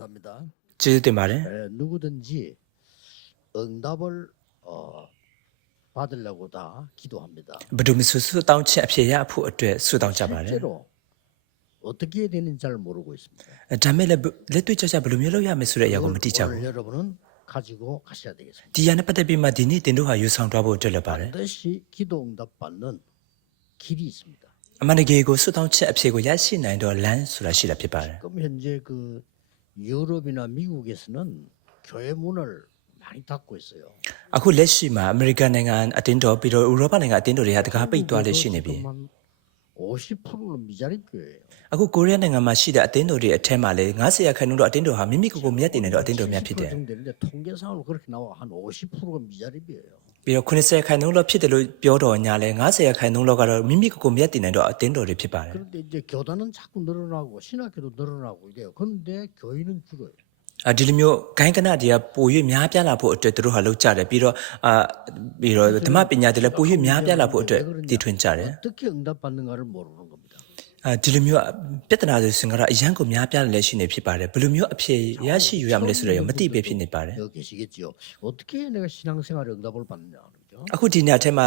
감사합니다. ကျေးဇူးတင်ပါတယ် 에, 누구든지 응답을 어, 받으려고 다 기도합니다. ဘယ်သူမှဆွဆွတောင်းချက်အဖြစ်ရဖို့အတွက်ဆုတောင်းကြပါတယ် 실제로 어떻게 해야 되는지 잘 모르고 있습니다. ဒါမဲ့လည်းလက်တွေ့ကြကြဘယ်လိုမျိုးလုပ်ရမလဲဆိုတဲ့အရာကိုမသိကြဘူး 오늘 여러분은 가지고 가셔야 되겠습니다. ဒီရနဲ့ပတ်သက်ပြီးမှဒီနေ့တင်တို့ဟာယူဆောင်သွားဖို့အတွက်လည်းပါတယ် 반드시 기도 응답 받는 길이 있습니다. အမှန်တကယ်ကိုဆုတောင်းချက်အဖြစ်ကိုရရှိနိုင်တော့လမ်းဆိုတာရှိတာဖြစ်ပါတယ် 지금 현재 그 유럽이나 미국에서는 교회 문을 많이 닫고 있어요. အခုလက်ရှိမှာအမေရိကန်နိုင်ငံအတင်းတော်ပြီးတော့ဥရောပနိုင်ငံအတင်းတော်တွေကတကားပိတ်သွားလေရှိနေပြီ 50%는 미자립 교회예요. အခုကိုရီးယားနိုင်ငံမှာရှိတဲ့အတင်းတော်တွေအထက်မှာလေ90ရာခိုင်နှုန်းတော့အတင်းတော်ဟာမိမိကိုယ်ကိုမြတ်တင်နေတော့အတင်းတော်များဖြစ်တယ် 70% 정도 되는데 통계상으로 그렇게 나와 한 50%가 미자립이에요. ပြီးတော့90ခိုင်နှုန်းလောက်ဖြစ်တယ်လို့ပြောတော်ညာလဲ90ခိုင်နှုန်းလောက်ကတော့မိမိကိုယ်ကိုမြတ်တင်နိုင်တော့အတင်းတော်တွေဖြစ်ပါတယ်အဒီလိုမျိုးဂိုင်းကနတရားပို၍များပြားလာဖို့အတွက်တို့ဟာလောက်ကြတယ်ပြီးတော့အာပြီးတော့ဓမ္မပညာတွေလည်းပို၍များပြားလာဖို့အတွက်တည်ထွင်ကြတယ် ဒီလိုမျိုးပြဿနာတွေစင်ကတော့အရန်ကိုများပြားလည်းရှိနေဖြစ်ပါတယ်ဘယ်လိုမျိုးအဖြစ်ရရှိယူရမလဲဆိုတော့မသိပဲဖြစ်နေပါတယ် 여기 계시겠지요. 어떻게 내가 신앙생활에 응답을 받느냐 그러죠. အခုဒီနေ့အထက်မှာ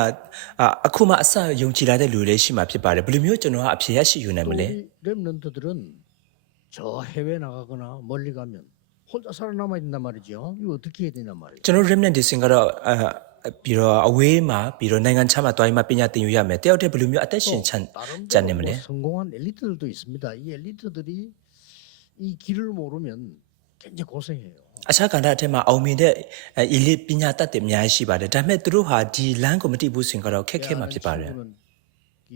အာအခုမှအစယုံကြည်လာတဲ့လူတွေရှိမှဖြစ်ပါတယ်ဘယ်လိုမျိုးကျွန်တော်ကအဖြစ်ရရှိယူနိုင်မလဲ 또 우리 렘넌트들은 저 해외 나가거나 멀리 가면 혼자 살아남아야 된단 말이죠. 이거 어떻게 해야 되냔 말이에요. ကျွန်တော် remnant ဒီစင်ကတော့အာ ပြီးတော့အဝေးမှာပြီးတော့နိုင်ငံခြားမှာတွားရင်မှပညာသင်ယူရမယ်တယောက်တည်းဘယ်လိုမျိုးအသက်ရှင်ချမ်း ကြံနေမ 나름대로 လဲ 뭐 성공한 엘리트들도 있습니다. 이 엘리트들이 이 길을 모르면 굉장히 고생해요. အခြားကဏ္ဍအထက်မှာအောင်မြင်တဲ့ elite ပညာတတ်တဲ့အများကြီးရှိပါတယ်ဒါပေမဲ့သူတို့ဟာဒီလမ်းကိုမတိဘူးဆိုရင်ကတော့ခက်ခဲမှာဖြစ်ပါတယ် 친구는 이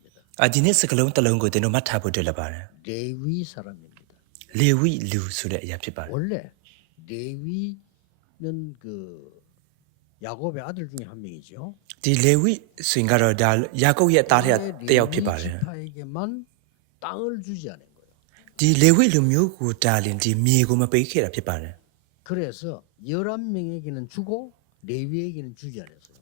အာဒီနေ့စကလုံးတစ်လုံးကိုသင်တို့မှတ်ထားဖို့တွေ့လပါတယ် 레위 사람입니다. လေဝိလူဆိုတဲ့အရာဖြစ်ပါတယ် 원래 레위는 그 야곱의 아들 중에 한 명이죠. ဒီလေဝိဆိုရင်ကတော့ဒါယာကုပ်ရဲ့သားထက်တစ်ယောက်ဖြစ်ပါတယ် 지파에게만 땅을 주지 않은 거예요. ဒီလေဝိလူမျိုးကိုဒါလင်ဒီမြေကိုမပေးခဲ့တာဖြစ်ပါတယ် 그래서 11명에게는 주고 레위에게는 주지 않았어요. 요.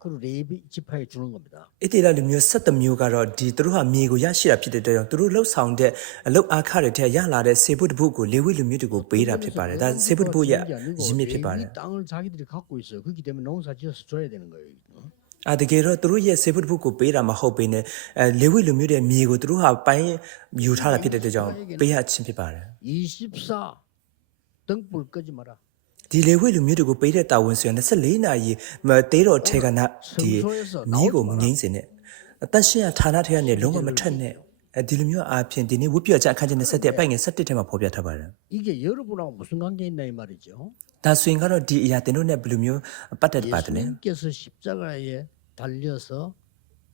그리고 레위 지파에 주는 겁니다. ။အဲ့ဒီလာလူမျိုးဆက်တစ်မျိုးကတော့ဒီသူတို့ဟာမြေကိုရရှိတာဖြစ်တဲ့အတွက်ကြောင့်သူတို့လှုပ်ဆောင်တဲ့အလုပ်အားခတွေထက်ရလာတဲ့စေဖို့တပုတ်ကိုလေဝိလူမျိုးတွေကိုပေးတာဖြစ်ပါတယ်။ဒါစေဖို့တပုတ်ရဲ့ရင်းမြစ်ဖြစ်ပါတယ် 레위 땅을 자기들이 갖고 있어요. 그렇기 때문에 농사 지어서 줘야 되는 거예요. 어? ။အာတကယ်တော့သူတို့ရဲ့စေဖို့တပုတ်ကိုပေးတာမဟုတ်ဘဲနဲ့အဲလေဝိလူမျိုးရဲ့မြေကိုသူတို့ဟာပိုင်းယူထားတာဖြစ်တဲ့အတွက်ကြောင့်ပေးရခြင်းဖြစ်ပါတယ် 24 등불 끄지 마라. ။ ဒီလေဝိလူမျိုးတွေကိုပေးတဲ့တာဝန်ဆိုရင်24နာရီမတေးတော်ထဲကနာဒီ မြေကိုမငိမ့်စင်နဲ့အသက်ရှင်ရဌာနထဲကနေလုံးဝမထွက်နဲ့အဲဒီလိုမျိုးအားဖြင့်ဒီနေ့ဝိပ္ပယကြအခန်းကျင်း27အပိုင်ငယ်17ထဲမှာဖော်ပြထားပါတယ် 이게 여러분하고 무슨 관계 있나 이 말이죠. ။ဒါဆိုရင်ကတော့ဒီအရာတင်တို့နဲ့ဘယ်လိုမျိုးပတ်သက်ပါတယ်လဲ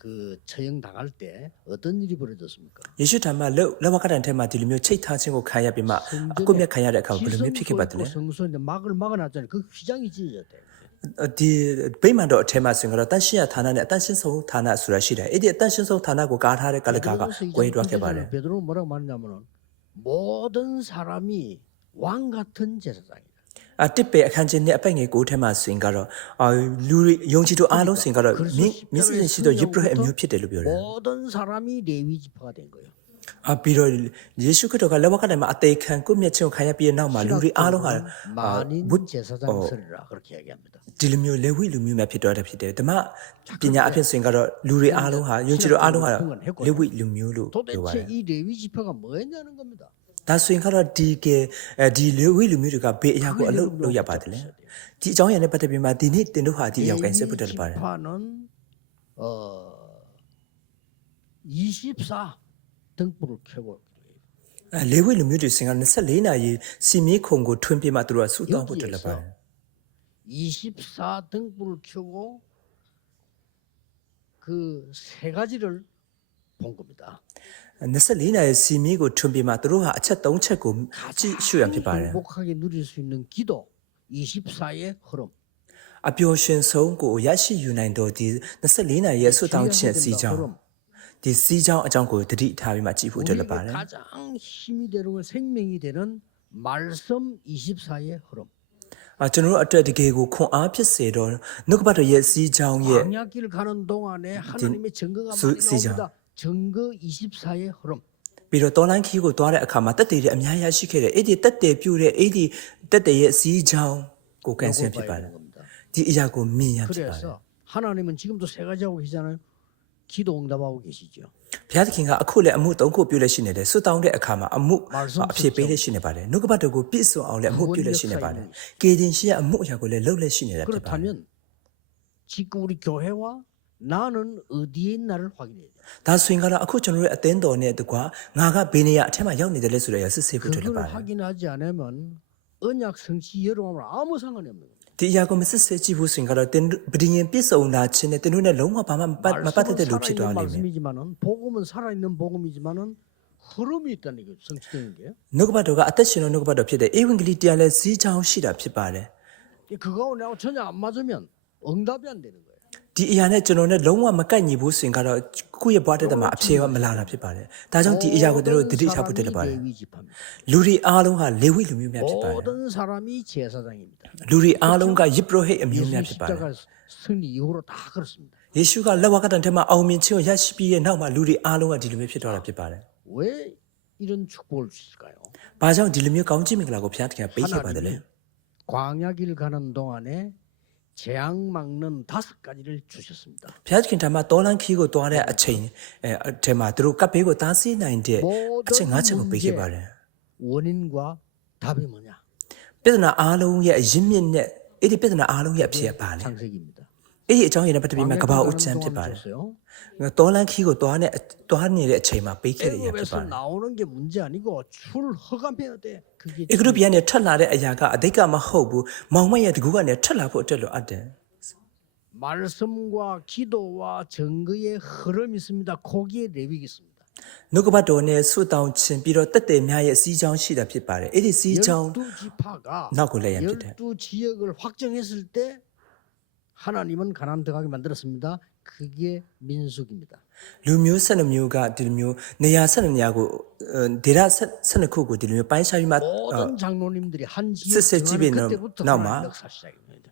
그 처형 당할 때 어떤 일이 벌어졌습니까? ။ယေရှုထာမလောက်လဝကတန်ထဲမှာဒီလိုမျိုးချိတ်ထားခြင်းကိုခံရပြီးမှအကုမြတ်ခံရတဲ့အခါဘယ်လိုမျိုးဖြစ်ခဲ့ပါသလဲ 성소인데 막을 막아놨잖아요. 그 휘장이 찢어졌대요. ။ဒီဗိမာန်တော်အထဲမှာဆိုရင်ကတော့တန်ရှင်းရဌာနနဲ့အတန်ရှင်းဆုံးဌာနဆိုတာရှိတယ်။အဲ့ဒီအတန်ရှင်းဆုံးဌာနကိုကားထားတဲ့ကလကာကကွဲတွားခဲ့ပါတယ် 베드로 뭐라고 말했냐면은 모든 사람이 왕 같은 제사장이다. ။ အတစ်ပေအခန်းချင်းနဲ့အပိုက်ငယ်ကိုထဲမှာဆိုရင်ကတော့လူတွေယုံကြည်သူအားလုံးဆိုရင်ကတော့မျက်စိရှိသောယေဘုဟအမျိုးဖြစ်တယ်လို့ပြောတယ်။ဒွန်ဆာရာမီဒေဝီဂျ်ဖာတဲ့ကိုအပြီးတော့ယေရှုခရစ်တော်ကလက်ဝါးကတိုင်မှာအသေးခံကိုမျက်ချင်းကိုခံရပြီးနောက်မှာလူတွေအားလုံးဟာဘုကျေဆာဇန်ဆရာခရခရကမြတ်ဒီလိုမျိုးလေဝိလူမျိုးများဖြစ်တော်တာဖြစ်တယ်ဓမ္မပညာအဖြစ်ဆိုရင်ကတော့လူတွေအားလုံးဟာယုံကြည်တော်အားလုံးဟာလေဝိလူမျိုးလို့ပြောပါတယ် 이 레위 지파가 뭐였냐는 겁니다. ဒါဆိုရင်ကတော့ဒီကအဲဒီလေဝိလူမျိုးတွေကဘေးအရာကိုအလုပ်လုပ်ရပါတယ်လေဒီအကြောင်းအရာနဲ့ပတ်သက်ပြီးမှဒီနေ့တင်တို့ဟာဒီရောက်ကိုင်းဆက်ဖို့တက်ပါတယ် 지파는 어24 등불을 켜고 အဲလေဝိလူမျိုးတွေစင်က24နာရီစီမီခုံကိုထွန်းပြမှသူတို့ကဆူတောင်းဖို့တက်လာပါတယ် 24 등불을 켜고 그 세 가지를 본 겁니다. 24နာရီစီမီကိုထွန်းပြမှသူတို့ဟာအချက်3ချက်ကိုကြည့်ရှုရဖြစ်ပါတယ် 행복하게 누릴 수 있는 기도 24의 흐름 အပျော်ရှင်ဆုံးကိုရရှိယူနိုင်တော့ဒီ24နာရီရဲ့ဆူတောင်းချက်စီကြောင်း 흐름 ဒီစီကြောင်းအကြောင်းကိုတတိထားပြီးမှကြည့်ဖို့တက်လာ 우리에게 ပါတယ် 가장 힘이 되는 건 생명이 되는 말씀 24의 흐름 အာကျွန်တော်တို့အတွက်တကယ်ကိုခွန်အားဖြစ်စေတော့နှုတ်ကပတ်တော်ရဲ့စီကြောင်းရဲ့ 광야길 가는 동안에 하나님의 증거가 수- 많이 시작. 나옵니다. 증거 24의 흐름 ပြီးတော့တော်လိုင်းခီးကိုသွားတဲ့အခါမှာတက်တည်တဲ့အများကြီးရှိခဲ့တယ်အဲ့ဒီတက်တည်ပြုတဲ့အဲ့ဒီတက်တည်ရဲ့စီကြောင်းကိုကန်ဆယ် 요걸 ဖြစ် 봐야 ပါတယ် 되는 겁니다. ဒီအရာကိုမြင်ရဖြစ်ပါတယ် 그래서 하나님은 지금도 세 가지 하고 계시잖아요. 기도 응답하고 계시죠. ဘုရားသခင်ကအခုလည်းအမှုသုံးခုပြုလက်ရှိနေတယ်ဆွတောင်းတဲ့အခါမှာအမှုအဖြစ်ပေးလက်ရှိနေပါတယ်နှုတ်ကပတ်တော်ကိုပြည့်စုံအောင်လည်းအမှုပြုလက်ရှိနေပါတယ်ကေတင်ရှိရဲ့အမှုအရာကိုလည်းလှုပ်လက်ရှိနေတာဖြစ်ပါတယ် 그렇다면 지금 우리 교회와 나는 어디에 있나를 확인해야 돼요. ဒါဆိုရင်ကတော့အခုကျွန်တော်တို့ရဲ့အသင်းတော်နဲ့တကွာငါကဘယ်နေရာအထက်မှာရောက်နေတယ်လဲဆိုတဲ့အရာစစ်ဆေးဖို့တွေ့လ 그걸 ပါတယ် 확인하지 않으면 언약 성취 여러분과 아무 상관이 없는 겁니다. ဒီအရာကိုမစစ်ဆေးကြည့်ဘူးဆိုရင်ကတော့တင်ပဒိယင်ပြည့်စုံတာချင်းနဲ့တင်တို့နဲ့လုံးဝဘာမှမပတ်မပတ်သက်တဲ့လူဖြစ်သွား 살아있는 လိမ့်မယ် 말씀이지만은 복음은 살아있는 복음이지만은 흐름이 있다는 게 성취되는 게요. နှုတ်ကပတ်တော်ကအသက်ရှင်တော်နှုတ်ကပတ်တော်ဖြစ်တဲ့ဧဝံဂေလိတရားလဲစီးချောင်းရှိတာဖြစ်ပါတယ် 그거하고 내가 전혀 안 맞으면 응답이 안 되는 거예요. ဒီအရာနဲ့ကျွန်တော်နဲ့လုံးဝမကိုက်ညီဘူးဆိုရင်ကတော့ကိုယ့်ရဲ့ဘဝတက်တဲ့မှာအဖြေကမလာတာဖြစ်ပါတယ်ဒါကြောင့်ဒီအရာကိုတို့သတိထားဖို့တက်ပါတယ် 레위 지파입니다. လူတွေအားလုံးဟာလေဝိလူမျိုးများဖြစ်ပါတယ် 모든 사람이 제사장입니다. လူတွေအားလုံးကယစ်ပရောဟိတ်အမျိုးများ 예수 ဖြစ်ပါတယ် 십자가 승리 이후로 다 그렇습니다. ယေရှုကလက်ဝါးကတန်ထဲမှာအောင်မြင်ခြင်းကိုရရှိပြီးရဲ့နောက်မှာလူတွေအားလုံးကဒီလိုမျိုးဖြစ်တော့တာဖြစ်ပါတယ် 왜 이런 축복을 주실까요? ။ဘာကြောင့်ဒီလိုမျိုးကောင်းချီးမင်္ဂလာကိုဘုရားသခင်ကပေးခဲ့ပါသလဲ 광야길 가는 동안에 재앙 막는 다섯 가지를 주셨습니다. ။ဘုရားသခင်ဓမ္မတော်လန်ခီးကိုတွားတဲ့အချိန်အဲအထဲမှာသူတို့ကပ်ဘေးကိုတားဆီးနိုင်တဲ့အချက်ငါးချက်ကိုပေးခဲ့ပါတယ် 원인과 답이 뭐냐? ။ပြဿနာအားလုံးရဲ့အရင်းမြစ်နဲ့အဲ့ဒီပြဿနာအားလုံးရဲ့အဖြစ်ကပါလေ 창세기입니다. ။ အဲ့ဒီအကြောင်းရင်းနဲ့ပတ်သက်ပြီးမှကဘာဦးချမ်းဖြစ်ပါတယ် 줬어요. ။တော်လန်ခီးကိုတွားတဲ့တွားနေတဲ့အချိန်မှာပေးခဲ့တဲ့အရာဖြစ်ပါ 애굽에서 တယ် 나오는 게 문제 아니고 출 허감해야 돼. 그게 ။ဧကရုပြန်နဲ့ထွက်လာတဲ့အရာကအတိတ်ကမဟုတ်ဘူး။မောင်မရဲ့တကူကနေထွက်လာဖို့အတွက်လိုအပ်တယ် 말씀과 기도와 증거의 흐름이 있습니다. 거기에 레위기 있습니다. ။နှုတ်ကပတ်တော်နဲ့ဆုတောင်းခြင်းပြီးတော့တက်တဲ့များရဲ့စီးကြောင်းရှိတာဖြစ်ပါတယ်။အဲ့ဒီစီးကြောင်း 열두 지파가 나고 레야 피 하나님은 가나안 들어가게 만들었습니다. 그게 민숙입니다. 류묘 선음유가 들묘 내야 선음야고 어, 데라 선음쿠고 들묘 반샤이마 모든 어, 장로님들이 한 지역 집에 나마 시작입니다.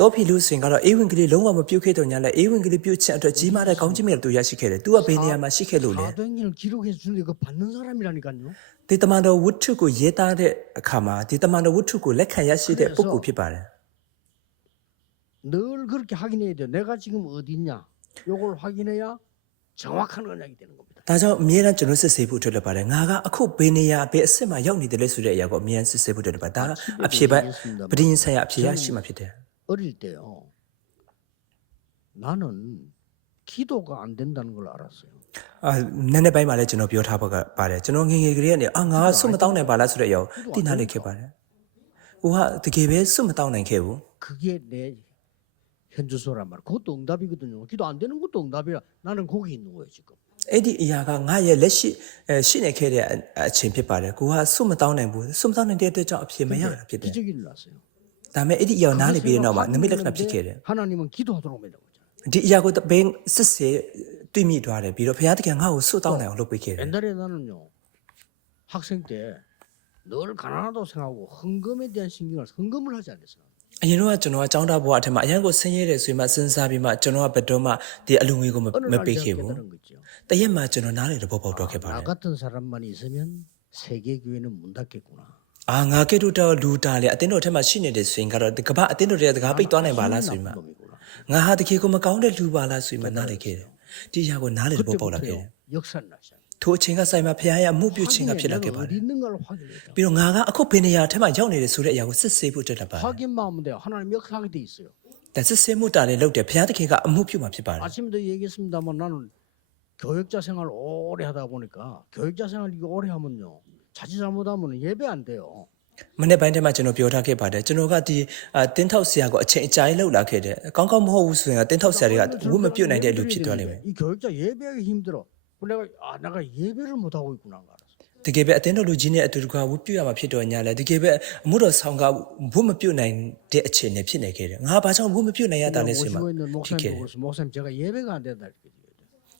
တော့ဖီလူစင်ကတော့အေဝံဂေလိလုံးဝမပြုတ်ခဲ့တော့ညာလဲအေဝံဂေလိပြုတ်ခြင်းအတွက်ကြီးမားတဲ့ကောင်းချီးမင်္ဂလာသူရရှိခဲ့တယ်။ तू ကဘယ်နေရာမှာရှိခဲ့လို့လဲ 사도행전을 기록해 주는데 그 받는 사람이라니까요. ။ဒီတမန်တော်ဝတ္ထုကိုရေးသားတဲ့အခါမှာဒီတမန်တော်ဝတ္ထုကိုလက်ခံရရှိတဲ့ပုဂ္ဂိုလ်ဖြစ်ပါတယ် 늘 그렇게 확인해야 돼요. 내가 지금 어디 있냐? 요걸 확인해야 정확한 언약이 되는 겁니다. ။ဒါကြောင့်အမြဲတမ်းကျွန်တော်စစ်ဆေးဖို့အတွက်လည်းပါတယ်။ငါကအခုဘယ်နေရာဘယ်အဆင့်မှာရောက်နေတယ်လဲဆိုတဲ့အရာကိုအမြဲတမ်းစစ်ဆေးဖို့အတွက်လည်းပါတယ်။ဒါကအဖြေပဲပဋိညာဉ်ဆိုင်ရာအဖြေရရှိမှဖြစ်တယ် 어릴 때요. 나는 기도가 안 된다는 걸 알았어요. ။အာနည်းနည်းပိုင်းမှာလည်းကျွန်တော်ပြောထားပါကပါတယ်။ကျွန်တော်ငယ်ငယ်ကလေးကနေအာငါကစွတ်မတောင်းနိုင်ပါလားဆိုတဲ့အရာကိုသိနာလေခဲ့ပါတယ်။ဟိုကတကယ်ပဲစွတ်မတောင်းနိုင်ခဲ့ဘူး 그게 내 현주소란 말. 그것도 응답이거든요. 기도 안 되는 것도 응답이라. 나는 거기 있는 거예요 지금. ။အဲ့ဒီအရာကငါရဲ့လက်ရှိအဲရှိနေခဲ့တဲ့အအချိန်ဖြစ်ပါတယ်။ကိုကစွတ်မတောင်းနိုင်ဘူး။စွတ်မတောင်းနိုင်တဲ့အတွက်ကြောင့်အဖြေမရတာဖြစ်တယ် 기적이 일어났어요. ။တ ဒါပေမဲ့အဲ့ဒီအရာကိုနားလည်ပြီးတဲ့နောက်မှာနမိတ်လက္ခဏာဖြစ်ခဲ့တယ် 하나님은 기도하도록 합니다. ဒီအရာကိုဘင်းစစ်စေတွေ့မိသွားတယ်ပြီးတော့ဘုရားသခင်ငါ့ကိုဆွတ်တောင်းနိုင်အောင်လုပ်ပေးခဲ့တယ် 옛날에 나는요 학생 때 늘 가난하다고 생각하고 헌금에 대한 신경을 헌금을 하지 않았어요. အရင်တော့ကျွန်တော်ကចောင်းသားဘဝအထက်မှာအရင်ကိုဆင်းရဲတယ်ဆိုရင်မှစဉ်းစားပြီးမှကျွန်တော်ကဘယ်တော့မှဒီအလူငွေကိုမ 어느 မ 날 ပေး 제가 ခဲ့ဘူး 깨달은 거죠. တရက်မှကျွန်တော်နားလေတဲ့ဘောပေါက်တော့ခဲ့ပါတ 나 ယ် 같은 사람만 있으면 세계 교회는 문 닫겠구나. အာငါကဲတို့တော့လူတာလေအတင်းတော်ထက်မှာရှိနေတဲ့ဆိုရင်ကတော့ဒီကမ္ဘာအတင်းတော်တွေကတကားပိတ်သွားနိုင်ပါလားဆိုပြီးမှ 나쁜 놈이구나. ငါဟာတကယ်ကိုမကောင်းတဲ့လူပါလားဆိုပြီးမှနားလေခဲ့တယ်ဒီအရာကိုနားလေတဲ့ဘောပေါက်လာခဲ့တယ် 그때부터요 역사를 나시죠. ထိုအချိန်ကဆိုင်မှာဘုရားရဲ့အမှုပြုခြင်းကဖြစ်လာခဲ့ပါတ 어디 ယ် 있는가를 확인해요. ပြီးတော့ငါကအခုဘယ်နေရာထက်မှရောက်နေတယ်ဆိုတဲ့အရာကိုစစ်ဆေးဖို့တက်လာပါတယ် 확인만 하면 돼요. 하나님 역사하게 돼 있어요. ဒါစစ်ဆေးမှုတာလည်းလုပ်တယ်ဘုရားသခင်ကအမှုပြုမှာဖြစ်ပါတယ် 아침에도 얘기했습니다만 나는 교육자 생활 오래 하다 보니까 교육자 생활 이거 오래 하면요. 자칫 잘못하면 예배 안 돼요. မနေ့ပိုင်းတည်းမှာကျွန်တော်ပြောထားခဲ့ပါတယ်ကျွန်တော်ကဒီအာတင်းထောက်ဆရာကိုအချိန်အကြာကြီးလောက်လာခဲ့တယ်အကောင်းကောင်းမဟုတ်ဘူးဆိုရင်တင်းထောက်ဆရာတွေကဝတ်မပြုတ်နိုင်တဲ့လူဖြစ်သွားလိမ့်မယ် 이 교육자 예배하기 힘들어. 그래서 내가 아 내가 예배를 못 하고 있구나 알았어. တကယ်ပဲအတင်းတော်လူကြီးနဲ့အတူတကွာဝတ်ပြုတ်ရမှာဖြစ်တော့ညာလဲတကယ်ပဲအမှုတော်ဆောင်ကဝတ်မပြုတ်နိုင်တဲ့အခြေအနေဖြစ်နေခဲ့တယ်ငါဘာကြောင့်ဝတ်မပြုတ်နိုင်ရတာလဲဆိုမှ 모시고 있는 ဖြစ်ခဲ့ 목사님 တယ် 보고서 목사님 제가 예배가 안 된다 이렇게 얘기해요.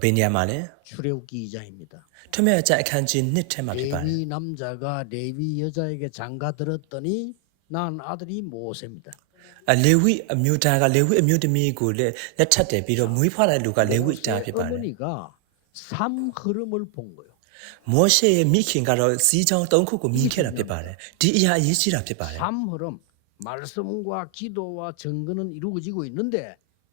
ဘယ်နေရာမှာလဲ 출애굽기 2장입니다. ထမရကြအခန်းကြီး1ထဲမှာဖြစ်ပါတယ် 레위 남자가 레위 여자에게 장가 들었더니 난 아들이 모세입니다. အလေဝိအမျိုးသားကလေဝိအမျိုးသမီးကိုလည်းလက်ထပ်တယ်ပြီးတော့မွေးဖွားတဲ့လူကလေဝိသားဖြစ်ပါတယ် 어머니가 삶 흐름을 본 거예요. မောရှေရဲ့မိခင်ကတော့စီးချောင်း၃ခုကိုမြင်ခဲ့တာဖြစ်ပါတယ်ဒီအရာအရေးကြီးတာဖြစ်ပါတယ် 삶 흐름, 말씀과 기도와 증거는 이루어지고 있는데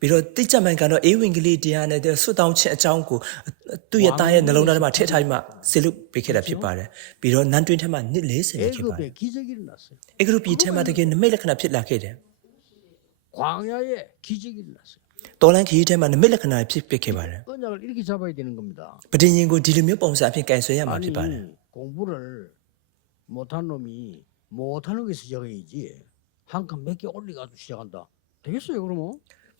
ပြီးတော့တိကျမှန်ကန်တော့အေဝံဂေလိတရားနဲ့ဆွတောင်းချက်အကြောင်းကိုသူ့ရဲ့သားရဲ့နှလုံးသားထဲမှာထည့်ထားပြီးမှဆေလွတ်ပေးခဲ့တာဖြစ်ပါတယ်ပြီးတော့နန်းတွင်းထဲမှာနှစ်40နဲ့ဖြစ်ပါတယ် 애굽에 기적이 일어났어요. အေဂရုပြည်ထဲမှာတကယ်နမိတ်လက္ခဏာဖြစ်လာခဲ့တယ် 광야에 기적이 일어났어요. တော်လန်ခီးထဲမှာနမိတ်လက္ခဏာဖြစ်ပခဲ့ပါတယ် 언약을 이렇게 잡아야 되는 겁니다. ပဋိညာဉ်ကိုဒီလိုမျိုးပုံစံအဖြစ်ကင်ဆွဲရမှာဖြစ်ပါတယ် 아니 공부를 못한 놈이 못하는 게 시작이지 한 칸 몇 개 올리가지고 시작한다. 되겠어요 그러면?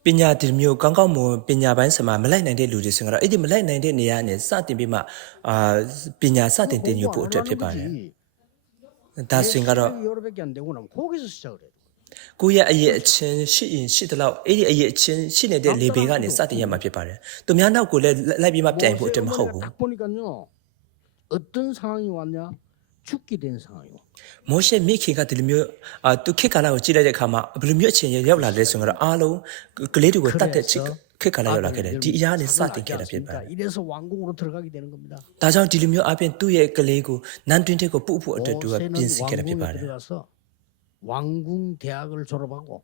ပညာဒီမျိုးကောင်းကောင်းမွန်ပညာပိုင်းဆမှာမလိုက်နိုင်တဲ့လူတွေဆိုတော့အဲ့ဒီမလိုက်နိုင်တဲ့နေရာနဲ့စတင်ပြီးမှအာပညာစတင်တင်ယူဖို့အတွက်ဖြစ်ပါတယ်။ဒါဆိုရင်ကတော့ကိုယ့်ရဲ့အရေးအချင်းရှိရင်ရှိသလောက်အဲ့ဒီအရေးအချင်းရှိနေတဲ့ level ကနေစတင်ရမှာဖြစ်ပါတယ်။သူများနောက်ကိုလည်းလိုက်ပြီးမှပြိုင်ဖို့အတွက်မဟုတ်ဘူး။ 죽게 된 상황이고. 모세 미키가 들며 아 또케가나고 지레데 가마 불며 친에 열라래 성으로 아로 글레리고 따때 지 케가나 열라게 돼. 이 안에 사된 게라 빌바. 이래서 왕궁으로 들어가게 되는 겁니다. 다장 들며 앞에 또의 글레고 난된테고 뿌뿌 어때 두가 빈스케라 빌바. 왕궁 대학을 졸업하고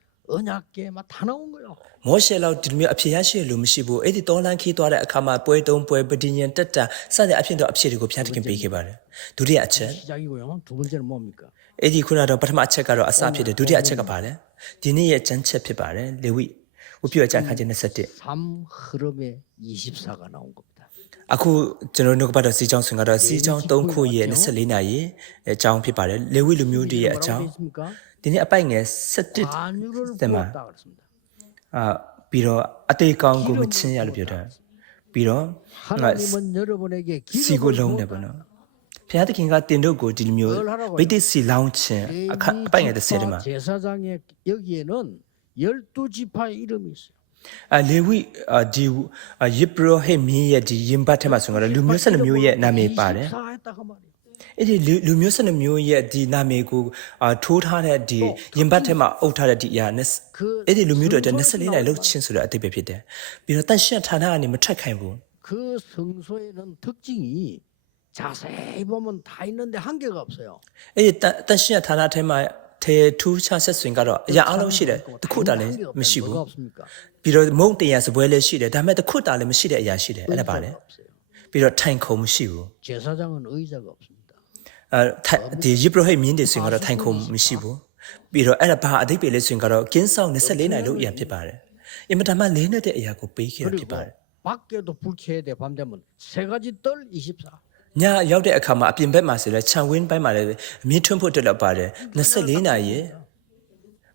언약계 막 다 나온 거예요. မောရှေလောက်ဒီလိုမျိုးအဖြစ်ရရှိရလို့မရှိဘူးအဲ့ဒီတော်လန်ခီးသွားတဲ့အခါမှာပွဲတုံးပွဲပဒိညာဉ်တက်တာစတဲ့အဖြစ်တော့အဖြစ်တွေကိုဖျားတခင်ပေးခဲ့ပါတယ်ဒုတိယအချက် 시작이고요. 두 번째는 뭡니까? အဲ့ဒီခုနကတော့ပထမအချက်ကတော့အစဖြစ်တယ်ဒုတိယအချက်ကပါလေဒီနေ့ရဲ့ကျမ်းချက်ဖြစ်ပါတယ်လေဝိဝပြည့်အကြံခန်းချက်27 삶 흐름의 24가 나온 겁니다. အခုကျွန်တော်တို့ကပတ်တော့စီချောင်းဆွင်ကတော့စီချောင်း3ခုရဲ့24နာရီအကြောင်းဖြစ်ပါတယ်လေဝိလူမျိုးတွေရဲ့အကြောင်း 뭐라고 돼 있습니까? ဒီနေ့အပိုက်ငယ်17တင်မှာအာပြီးတော့အသေးကောင်းကိုမချင်းရလို့ပြောတာပြီးတော့စီကိုလုံးတယ်ပေါ့နော်ဘုရားသခင်ကတင်တို့ကိုဒီလိုမျိုးဗိတ္တိစီလောင်းခြင်းအခအပိုင်ငယ်တစ်ဆယ်တည်းမှာအလေဝိအဒီယေဘရဟိမင်းရဲ့ဒီယင်ဘတ်ထဲမှာဆိုတော့လူမျိုး၁၂မျိုးရဲ့နာမည်ပါတယ် 24 했다 그 말이에요. အဲ့ဒီလူလူမျိုး12မျိုးရဲ့ဒီနာမည်ကိုအာထိုးထားတဲ့ဒီယင်ဘတ်ထဲမှာအုပ်ထားတဲ့ဒီအရာနဲ့ 그 အဲ့ဒီလူမျိုးတွေအတွက်24နိုင်လှုပ်ချင်းဆိုတဲ့အတိတ်ပဲဖြစ်တယ်ပြီးတော့တန်ရှင်းဌာနကနေမထွက်ခိုင်းဘူး 그 성소에는 특징이 자세히 보면 다 있는데 한계가 없어요. အဲ့ဒီတန်ရှင်းဌာနထဲမှာထေထူးခြားဆက်ဆွင်ကတော့အရာအလုံးရှိတယ်တခုတာလည်းမရှိဘူး 뭐가 없습니까? ပြီးတော့မုံတရားစပွဲလည်းရှိတယ်ဒါပေမဲ့တခုတာလည်းမရှိတဲ့အရာရှိတယ်အဲ့ဒါပါလေ 의자가 없어요. ပြီးတော့ထိုင်ခုံမရှိဘူး 제사장은 의자가 없습니다. အဲဒီယစ်ပရိုဟိတ်မြင်းတွေဆွင်ကတော့ထိုင်ခုံမရှိဘူးပြီးတော့အဲ့ဒါဘာအတိတ်ပဲလဲဆွင်ကတော့ကင်းဆောင်24နိုင်လို့အရာဖြစ်ပါတယ်အင်မတန်မှလေးနဲ့တဲ့အရာကိုပေးခဲ့တာဖြစ် 그리고 ပါတယ် 밖에도 불 켜야 돼. 밤 되면 세 가지 뜰 24. ညရောက်တဲ့အခါမှာအပြင်ဘက်မှာဆိုလဲခြံဝင်းပိုင်းမှာလည်းအမြင့်ထွန်းဖို့တက်လောက်ပါတယ်24နာရီ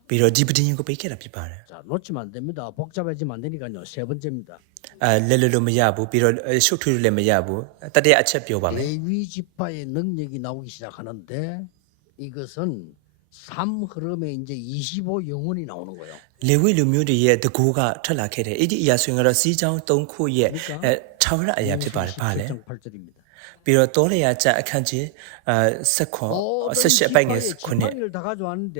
ပြီးတော့ဒီပတင်းကိုပေးခဲ့တာဖြစ်ပါတယ် 자, 놓치면 안 됩니다. 복잡해지면 안 되니까요. 세 번째입니다. အဲလဲလဲလို့မရဘူးပြီးတော့ရှုပ်ထွေးလို့လည်းမရဘူးတတိယအချက်ပြောပါမယ် 레위 지파의 능력이 나오기 시작하는데 이것은 삼 흐름에 이제 25 영혼이 나오는 거예요. လေဝိလူမျိုးတွေရဲ့တကူကထွက်လာခဲ့တယ်အဲ့ဒီအရာဆိုရင်ကတော့စီးချောင်း၃ခုရဲ့အဲထာဝရအရာဖြစ်ပါတယ်ဘာလဲ 8절입니다. ပြီးတော့တောလျာကျအခန်းကြီးအဲဆက်ခွန်ဆက်ရှက်ပိုက်ငယ်ခုနှစ် 지팡이를 다 가져왔는데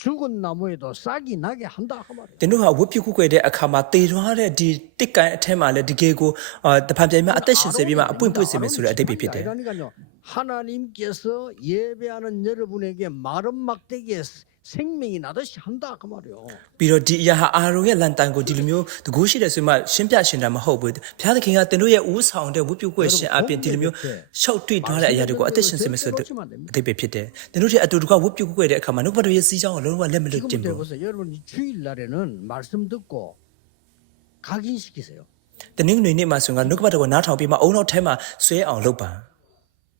죽은 나무에도 싹이 나게 한다 그 말이에요. တင်တို့ဟာဝတ်ပြုခုကွယ်တဲ့အခါမှာတေထွားတဲ့ဒီတစ်ကန်အထက်မှာလည်းဒီကေကိုအာတဖန်ပြိုင်မှာအသက်ရှင်စေပြီးမှအပွင့်ပွင့်စေမယ်ဆိုတဲ့အတိတ်ပဲဖြစ်တယ် 그러니까요. 하나님께서 예배하는 여러분에게 마른 막대기에 생명이 나듯이 한다 그 말이에요. ပြီးတော့ဒီအရာဟာအာရုံရဲ့လန်တန်ကိုဒီလိုမျိုးတကူရှိတယ်ဆိုမှရှင်းပြရှင်းတာမဟုတ်ဘူးဘုရားသခင်ကတင်တို့ရဲ့ဦးဆောင်တဲ့ဝတ်ပြုကွယ်ရှင်အပြင်ဒီလိုမျိုးရှောက်တွေ့ထားတဲ့အရာတွေကိုအသက်ရှင်စေမယ်ဆိုတဲ့အတိတ်ပဲဖြစ်တယ်တင်တို့ရဲ့အတူတကွဝတ်ပြုကွယ်တဲ့အခါမှာနှုတ်ဘတော်ရဲ့စီးကြောင်းကိုလုံးဝလက်မလွတ်တင် 지금부터 ဘူး 보세요. 여러분 주일 날에는 말씀 듣고 각인시키세요. တနင်္ဂနွေနေ့မှာဆိုရင်နှုတ်ဘတော်ကိုနားထောင်ပြီးမှအုံနောက်ထဲမှာဆွဲအောင်လုပ်ပါ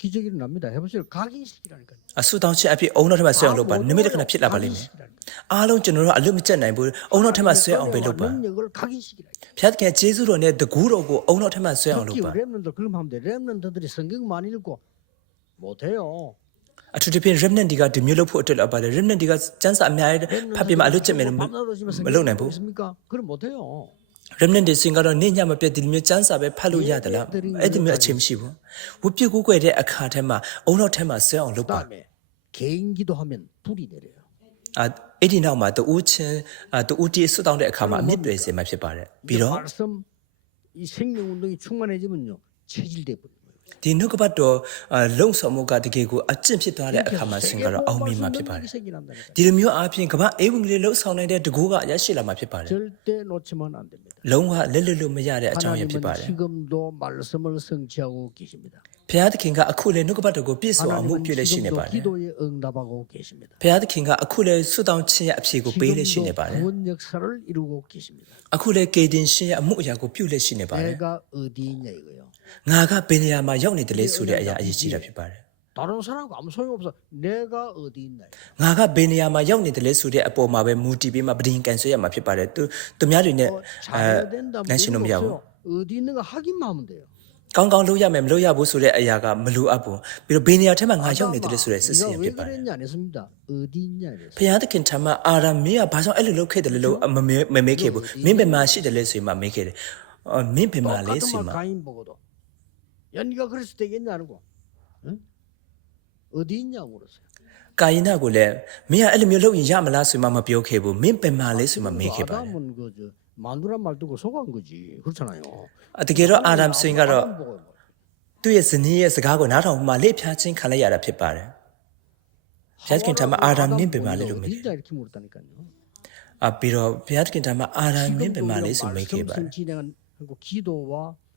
기적이 일어납니다. 해보세요. 각인시키라니까요. အဆူတောင်းချက်အဖြစ်အုံနောက်ထဲမှာဆွဲအောင်လုပ်ပါနိမိတ်လက္ခဏာဖြစ်လာပါလိမ့်မယ်အားလုံးကျွန်တော်တို့အလွတ်မကျက်နိုင်ဘူးအုံနောက်ထဲမှာဆွဲအောင်ပဲလုပ်ပါ 능력을 각인시키라. ဘုရားသခင်ဂျေဇုတော်နဲ့တကူတော်ကိုအုံနောက်ထဲမှာဆွဲအောင်လုပ် 특히 ပါ 렘넌트 그럼 하면 돼. 렘넌트들이 성경 많이 읽고 못해요. အထူးသဖြင့် remnant ဒီကဒီမျိုးလုပ်ဖို့အတွက်လောက်ပါတယ် remnant ဒီကစန်းစာအများကြီးဖတ်ပြမအလွတ်ချက်မယ်လို့မ 밤낮없이 မလုပ်နိုင်ဘူး 있습니까? 그럼 못해요. remnant တွေစင်ကတော့နေ့ညမပြတ်ဒီလိုမျိုးစန်းစာပဲဖတ်လို့ရတယ်လားအဲ့ဒီမျိုးအချိန်မရှိဘူးဝပြကူကွယ်တဲ့အခါထဲမှာအုံနောက်ထဲမှာဆွဲအောင်လုပ်ပါ 그다음에 개인 기도하면 불이 내려요. အာအဲ့ဒီနောက်မှာတူးချင်းအာတူးတီဆွတောင်းတဲ့အခါမှာအမြင့်တွေစေမှာဖြစ်ပါတယ်ပြီး 이제 တော့ 말씀 이 생명 운동이 충만해지면요 체질돼 버려요. ဒီနှုတ်ကပတ်တော်လုံဆောင်မှုကတကယ်ကိုအကျင့်ဖြစ်သွားတဲ့အခါမှာစင်ကတော့အောင်မြင်မှာဖြစ်ပါတယ်ဒီလိုမျိုးအပြင်ကမ္ဘာအေးဝင်ကလေးလုံဆောင်နေတဲ့တကူကရရှိလာမှာဖြစ်ပါတယ်လုံးဝလက်လွတ်လို့မရတဲ့အကြောင်းရဖြစ်ပါတယ်ဘုရားသခင်ကအခုလည်းနှုတ်ကပတ်တော်ကိုပြည့်စုံအောင်မှုပြုလည်းရှိနေပါတယ်ဘုရားသခင်ကအခုလည်းဆုတောင်းခြင်းရဲ့အဖြေကိုပေးလည်းရှိနေပါတယ်အခုလည်းကေတင်ရှင်ရဲ့အမှုအရာကိုပြုလည်းရှိနေပါတယ် 내가 어디 있냐 이거요. ငါကဘယ်နေရာမှာရောက်နေတယ်လဲဆိုတဲ့အရာအရေးကြီးတာဖြစ်ပါတယ် 다른 사람과 아무 소용 없어. 내가 어디 있나. ငါကဘယ်နေရာမှာရောက်နေတယ်လဲဆိုတဲ့အပေါ်မှာပဲမူတည်ပြီးမှပဒင်ကန်ဆွဲရမှာဖြစ်ပါတယ်သူသူများတွေနဲ့ 어, အဲ 잘해야 된다. 뭐 လမ်းရှင်းလို့မရ 이런 거 ဘူး 없어요. 어디 있는가 확인만 하면 돼요. ကောင်းကောင်းလုပ်ရမယ်မလုပ်ရဘူးဆိုတဲ့အရာကမလိုအပ်ဘူးပြီးတော့ဘယ်နေရာထဲမှာငါရောက်နေတယ်လဲဆိုတဲ့စစ်စစ်ရ 네가 왜 ဖြစ်ပါတယ် 그랬냐 안 했습니다. 어디 있냐 이랬어요. ဘုရားသခင်ထံမှာအာရမင်းကဘာကြောင့်အဲ့လိုလုပ်ခဲ့တယ်လဲလို့မမေမမေးခဲ့ဘူးမင်းဘယ်မှာရှိတယ်လဲဆိုရင်မှမေးခဲ့တယ်အော်မင်းဘယ်မှာလဲဆိုရင် 똑같은 မှ 말 가인 보고도 야 네가 그랬을 되겠냐는 거. 응? 어디 있냐고 물었어요. ကာယနာကိုလည်းမင်းကအဲ့လိုမျိုးလုပ်ရင်ရမလားဆိုမှမပြောခဲ့ဘူးမင်းပင်မလဲဆိုမှမေးခဲ့ပါတယ် 아담은 그저 마누라 말 듣고 속한 거지. 그렇잖아요. အတကယ်တော့အာရမ်စင်ကတော့ 아담 보고 သူ့ရဲ့ဇနီးရဲ့စကားကိုနားထောင်မှလေ့ဖြားခြင်းခံလိုက်ရတာဖြစ်ပါတယ်ဘုရားသခင်ထံမှာအာရမ်မင်းပင်မလဲလို့မေးတယ် 진짜 이렇게 물었다니까요. အပြီးတော့ဘုရားသခင်ထံမှာအာရမ်မင်းပင်မလဲဆိုမေးခဲ့ပါတယ် 말씀 진행한 그리고 기도와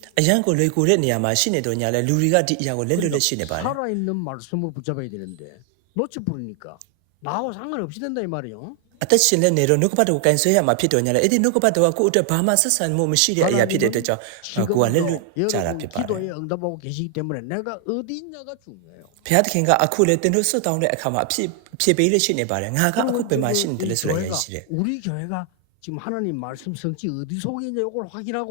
삼직을 놓치는 거예요 지금. အရန်ကိုလွေကိုတဲ့နေရာမှာရှိနေတော့ညာလဲလူတွေကဒီအရာကိုလက်လွတ်လက်ရှိနေပါတယ် 살아있는 말씀을 붙잡아야 되는데 놓쳐버리니까 나하고 상관없이 된다 이 말이에요. အသက်ရှင်တဲ့နေတော့နှုတ်ကပတ်တော်ကိုကန်ဆွဲရမှာဖြစ်တော့ညာလဲအဲ့ဒီနှုတ်ကပတ်တော်ကကိုယ့်အတွက်ဘာမှဆက်ဆံမှုမရှိတဲ့အရာဖြစ်တဲ့အတွက်ကြောင့်ကိုယ်ကလက်လွတ်ကြတာ 여러분 ဖြစ်ပါတယ် 기도에 응답하고 계시기 때문에 내가 어디 있냐가 중요해요. ဘုရားသခင်ကအခုလေတင်တို့ဆွတ်တောင်းတဲ့အခါမှာအဖြစ်ဖြစ်ပေးလို့ရှိနေပါတယ်ငါကအခုဘယ်မှာရှိနေတယ်လဲဆိုတဲ့အရာရှိတယ် 우리 교회가 지금 하나님 말씀 성취 어디 속에 있냐 이걸 확인하고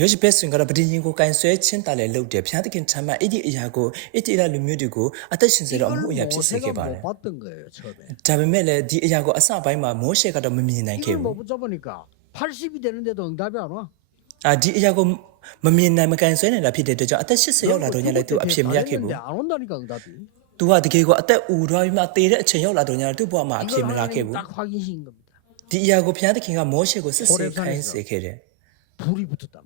ယောရှဘက်ဆိုရင်ကတော့ဗဒင်းရင်ကိုကန်ဆွဲချင်းတာလည်းလုပ်တယ်။ဘုရားသခင်ထံမှာအဲ့ဒီအရာကိုအဲ့ဒီအရာလူမျိုးတွေကိုအသက်ရှင်စေတော့အမှုအရာဖြစ်စေခဲ့ပါ 모세가 တယ် 못 봤던 거예요 처음에. ။ဒါပေမဲ့လည်းဒီအရာကိုအစပိုင်းမှာမိုးရှေကတော့မမြင်နိုင်ခဲ့ 이걸 ဘူး 못 붙잡으니까 80이 되는데도 응답이 안 와. ။အာဒီအရာကိုမမြင်နိုင်မကန်ဆွဲနိုင်တာဖြစ်တဲ့အတွက်ကြောင့်အသက်80ရောက်လာတော့ညာလည်းသူအဖြစ်မရခဲ့ဘူး 안 온다니까 응답이. ။ तू ကတကယ်ကိုအသက်ဦးသွားပြီးမှတေတဲ့အချိန်ရောက်လာတော့ညာသူ့ဘဝမှာအဖြစ် 이걸 မလာခဲ့ 하나님 ဘူး 딱 확인신 겁니다. ဒီအရာကိုဘုရားသခင်ကမောရှေကိုစစ်ဆေးခိုင်းစေခဲ့တယ် 불이 붙었단 말이에요. ။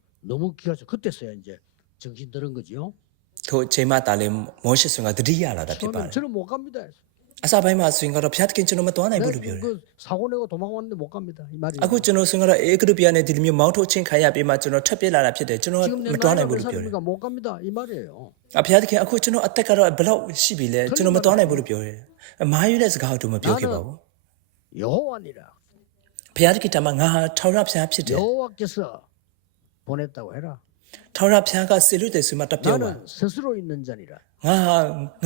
너무 기가 차. 그때서야 이제 정신 들은 거죠. ။ထိုအချိန်မှတာလေမောရှေဆိုကတတိယလာတာဖြစ်ပါတ 저는 ယ် 저는 못 갑니다. ။အစပိုင်းမှာဆိုရင်ကတော့ဘုရားသခင်ကျွန်တော်မတွားနိုင်ဘူးလို့ပြောတယ် 그 사고 내고 도망왔는데 못 갑니다. 이 말이. အခုကျွန်တော်ဆိုရင်ကတော့အေဂရုပြနဲ့ဒီလိုမျိုးမောင်းထုတ်ချင်းခံရပြီးမှကျွန်တော်ထပ်ပြစ်လာတာဖြစ်တယ်ကျွန်တော် 지금 내 မတွားနိုင် 나이가 ဘူး 몇 လို့ပြောတယ် 살입니까? 못 갑니다. 이 말이에요. အဖျားသခင်အခုကျွန်တော်အသက်ကတော့ဘယ်လောက်ရှိပြီလဲကျွန်တော်မတွားနိုင်ဘူးလို့ပြောတယ်အမားယူတဲ့စကားကိုမပြောခဲ့ပါဘူး 여호와니라. ဖျားသခင်တမငါဟာထောင်ရဖျားဖြစ်တယ် 여호와께서 보냈다고 해라. ထောင်ရဖျားကဆေလွတ်တယ်ဆိုမှတပြောပါ 나는 스스로 있는 자니라. ငါဟာ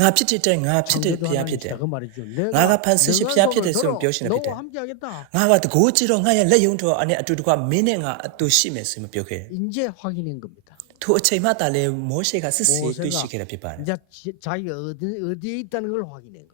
ငါဖြစ်တဲ့ငါဖြစ်တဲ့ဖျားဖြစ်တယ် 그 말이죠. 나가 반드시 능한 피하 손을 피할 수 들어 없게 하시는 너와 피대. 함께 하겠다. ငါကတကိုးကြည့်တော့ငါရဲ့လက်ယုံတော်အနေအတူတကွမင်းနဲ့ငါအတူရှိမယ်ဆိုမှပြောခဲ့တယ် 이제 확인한 겁니다. ထိုအချိန်မှတာလေမောရှေကစစ်စစ်တွေ့ရှိခဲ့တာဖြစ်ပါတယ် 이제 지- 자기가 어디 어디에 있다는 걸 확인한 거예요.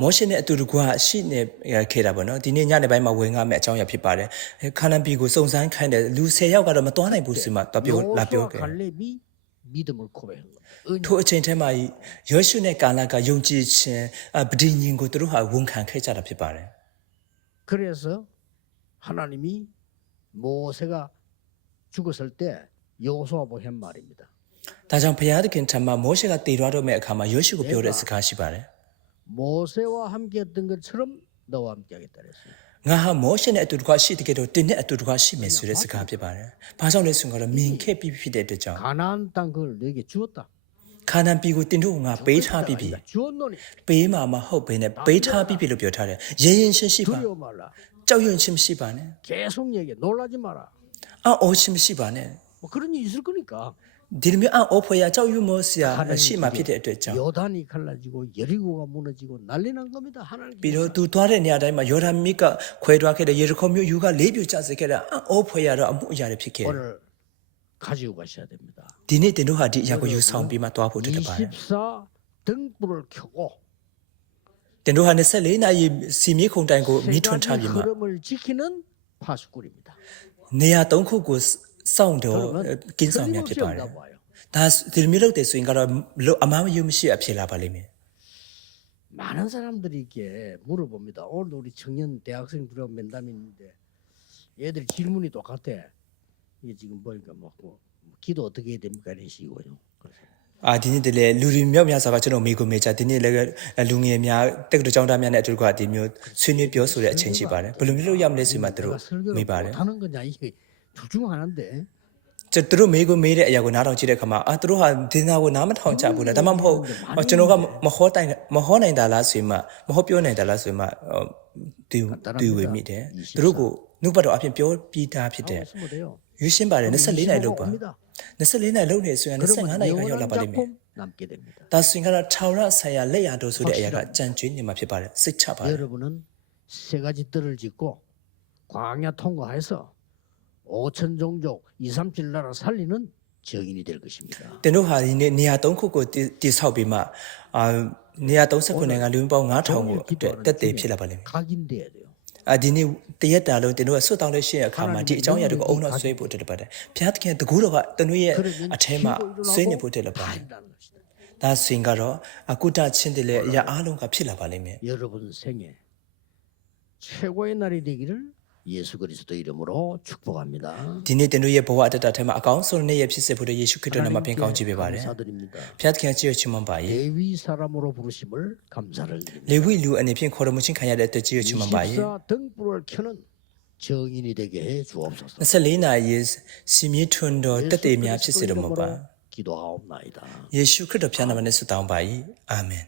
မောရှေနဲ့အတူတကွရှိနေခဲ့တာပေါ့နော်ဒီနေ့ညနေပိုင်းမှာဝင်ငါမဲ့အကြောင်းအရာဖြစ်ပါတယ်ခါနန်ပီကိုစုံစမ်းခိုင်းတယ်လူ10ယောက်ကတော့မတွားနိုင်ဘူးဆိုမှတော့ပြောလာပြော 여호수아 ခဲ့ 갈렙이 믿음을 고백한 거예요. 은- ထိုအချိန်ထဲမှာယောရှုနဲ့ကာလကယုံကြည်ခြင်းအပတိညင်ကိုသူတို့ဟာဝန်ခံခဲ့ကြတာဖြစ်ပါတယ် 그래서 하나님이 모세가 죽었을 때 여호수아보고 한 말입니다. ဒါကြောင့်ဘုရားသခင်ထံမှာမောရှေကတည်သွားတော့မဲ့အခါမှာယောရှုကိုပြောတဲ့စကားရှိပါတယ် 모세와 함께했던 것처럼 너와 함께하겠다 그랬어요. ငါဟာမောရှေနဲ့အတူတကွရှိတဲ့ကဲတော့တင်းနဲ့အတူတကွရှိမယ်ဆိုတဲ့စကားဖြစ်ပါတယ်ဘာကြောင့်လဲဆိုရင်တော့မြင်ခဲ့ပြီးဖြစ်တဲ့အတွက်ကြောင့် 가나안 땅 그걸 너에게 주었다. ခါနန်ပီကိုတင်တို့ကငါပေးထားပြီးပြီ 주었노니 ပေးမှာမဟုတ်ဘဲနဲ့ပေးထားပြီးပြီလို့ပြောထားတယ်ရဲရင်ရှင်းရှိပါ 두려워 말라. ကြောက်ရွံ့ခြင်းမရှိပါနဲ့ 계속 얘기해. 놀라지 마라. အော်အော်ခြင်းမရှိပါနဲ့ 뭐 그런 일이 있을 거니까. ဒီလိုမျိုးအော်ဖွယ်ရကြောက်ရွံ့မောစရာရှိမှဖြစ်တဲ့အတွက်ကြောင့် 요단이 갈라지고 여리고가 무너지고 난리 난 겁니다. 하나님. ပြီးတော့သူသွားတဲ့နေရာတိုင်းမှာယောဒန်မြစ်ကခွဲသွားခဲ့တဲ့ယေရခေါမျိုးယူကလေးပြချစေခဲ့တဲ့အော်ဖွယ်ရတော့အမှုအရာတွေဖြစ်ခဲ့တယ် 오늘 가지고 가셔야 됩니다. ဒီနေ့တင်တို့ဟာဒီအရာကိုယူဆောင်ပြီးမှသွားဖို့တတ်ပါတယ် 24 등불을 켜고 တင်တို့ဟာ24နာရီစီမီခုံတိုင်ကိုမိထွန်းထားပြီးမှ 흐름을 지키는 파수꾼입니다. နေရာ၃ခုကို စောင့်တော့ 그러면 ကင်းဆောင်များဖြစ်ပါတယ် 끊임없이 응답 와요. ဒါဒီလိုမျိုးလုပ်တယ်ဆိုရင်ကတော့လို့အမားမယုံမရှိအဖြစ်လာပါလိမ့်မယ် 많은 사람들이 이렇게 물어봅니다. 오늘도 우리 청년 대학생들하고 면담했는데 얘들 질문이 똑같아. 이게 지금 보니까 뭐, 뭐 기도 어떻게 해야 됩니까 이런 식이고요. 그래서 အာဒီနေ့တည်းလေလူတွေမြောက်များစွာကကျွန်တော်မိကိုမေချာဒီနေ့လည်းလူငယ်များတက္ကသိုလ်ကျောင်းသားများနဲ့အတူတူကဒီမျိုးဆွေးနွေးပြောဆိုတဲ့အချိန်ရှိပါတယ်ဘယ်လိုမျိုးလုပ်ရမလဲဆိုမှသူတို့ 내가 설교를 မေးပါတယ် 못하는 거냐 이게 둘 중 하나인데 ကျွန်တော်တို့မေကိုမေးတဲ့အရာကိုနားထောင်ကြည့်တဲ့အခါမှာအာသူတို့ဟာဒီနာကိုနားမထောင်ကြဘူးလားဒါမှမဟုတ်အော်ကျွန်တော်ကမဟောတိုင်မဟောနိုင်တာလားဆိုရင်မှမဟောပြောနိုင်တာလားဆိုရင်မှအော်သူသူဝေမိတယ်သူတို့ကိုနှုတ်ပတ်တော်အပြင်ပြောပြီးသားဖြစ်တဲ့ 하고 있으면 돼요. ရွေးရှင်းပါတယ်24နိုင်လောက်ပါ 옵니다. 24နိုင်လောက်နေဆိုရင် 그러면 25နိုင်ကရောက်လာပါလိမ့်မယ် 작품 남게 됩니다. ဒါဆိုရင်ကတော့ထာဝရဆရာလက်ရတော်ဆိုတဲ့အရာကကြံကျွေးနေမှာဖြစ်ပါတယ်စိတ်ချပါတယ် 여러분은 세 가지 뜰을 짓고 광야 통과해서 5천 종족 2, 3, 7 나라 살리는 정인이 될 것입니다. တင်တို့ဟာဒီနေ့နေရာ၃ခုကိုတည်တည်ဆောက်ပြီးမှအာနေရာ39နိုင်ငံလူမျိုးပေါင်း9000ကိုအတွက်တက်တည်ဖြစ်လာပါလိမ့်မယ် 각인돼야 돼요. အာဒီနေ့တရက်တာလုံးတင်တို့ကဆွတ်တောင်းလို့ရှိတဲ့အခါမှာဒီအကြောင်းအရာတွေကိုအုံတော့ဆွဲဖို့တက်တယ်ပါတယ်ဘုရားသခင်တကူတော်ကတင်တို့ရဲ့ 그러면 အထဲမှာ 기도 ဆွေးနေ 일어나고 ဖို့တက်လာပါ 다 တယ် 일어나는 것이다. ဒါဆိုရင်ကတော့အကုတချင်းတည်းလေအရာအားလုံးကဖြစ်လာပါလိမ့်မယ် 여러분 생에 최고의 날이 되기를 예수 그리스도 이름으로 축복합니다. ဒီနေ့တင်တို့ရဲ့ဘဝအတ္တထဲမှာအကောင်းဆုံးနေ့ရဖြစ်စေဖို့ယေရှုခရစ်တော်နာမပြင်ကောင်းချီးပေးပါတယ် 감사드립니다. ဘုရားသခင်ကြည့်ရချီးမွမ်းပါ၏ 대위 사람으로 부르심을 감사를 드립니다. လေဝိလူအနေဖြင့်ခေါ်တော်မူခြင်းခံရတဲ့အတွက်ကြည့်ရချီးမွမ်းပါ၏ 24 등불을 켜는 정인이 되게 해 주옵소서. 24နာရီစီမီထွန်းတော်တက်တေများဖြစ်စေတော်မူပါ 기도하옵나이다. ယေရှုခရစ်တော်ဖျားနာမနဲ့ဆုတောင်းပါ၏အာမင်